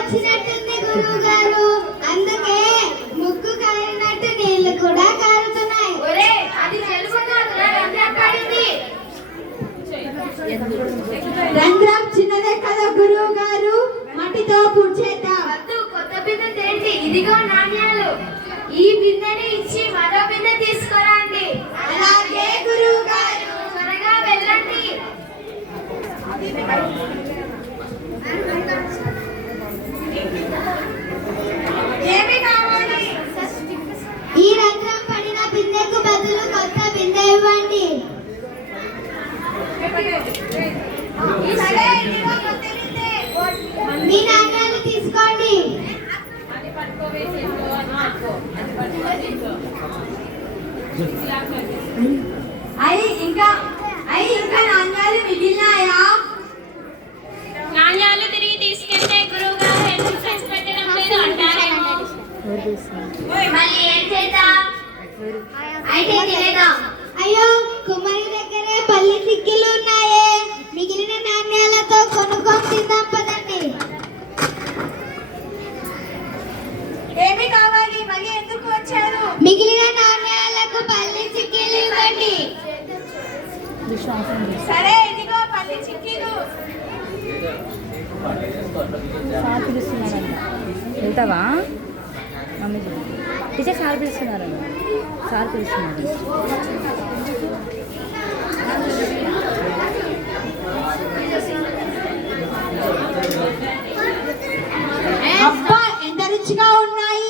వచ్చినట్టుంది గురువు గారు. అందుకే ముగ్గు కారినట్టు నీళ్లు కూడా కారుతున్నాయి. రంధ్రం చిన్నదే కదా గురువు గారు, మట్టితో పూడ్చేద్దాం. కొత్త బిందె తేండి. ఇదిగో నాణ్యాలు. ఈ బిందెని ఇచ్చి మరో బిందె తీసుకురండి. అలాగే గురువు గారు. త్వరగా వెళ్ళండి. ఏమి కావాలి? ఈ రంధ్రం పడిన బిందెకు బదులు కొత్త బిందె ఇవ్వండి. సరే, ఇదిగో కొత్త బిందె. మీ నాణ్యాలు తీసుకోండి. ఇంకా నాణ్యాలు మిగిలినాయా? నాణ్యాలు తిరిగి తీసుకెళ్తే గురువు గారు ఎక్సర్సైజ్ పెట్టడం లేదు అంటారేమో. మళ్ళీ ఏం చేద్దాం? అయితే తినేద్దాం. అయ్యో, కుమారి దగ్గరే పల్లి చిక్కీలు ఉన్నాయే. మిగిలిన నాణ్యాలతో కొనుక్కొని తిందాం పదండి. ఏమి కావాలి? మళ్ళీ ఎందుకు వచ్చారు? మిగిలిన నాణ్యాలకు పల్లి చిక్కీలు ఇవ్వండి. సరే, ఇదిగో పల్లి చిక్కీలు. సార్ పిలుస్తున్నారంట, వెళ్తావా? మమ్మీ టీచర్ సార్ పిలుస్తున్నారంట, సార్ పిలుస్తున్నారు. అబ్బా, ఎంత రుచిగా ఉన్నాయి.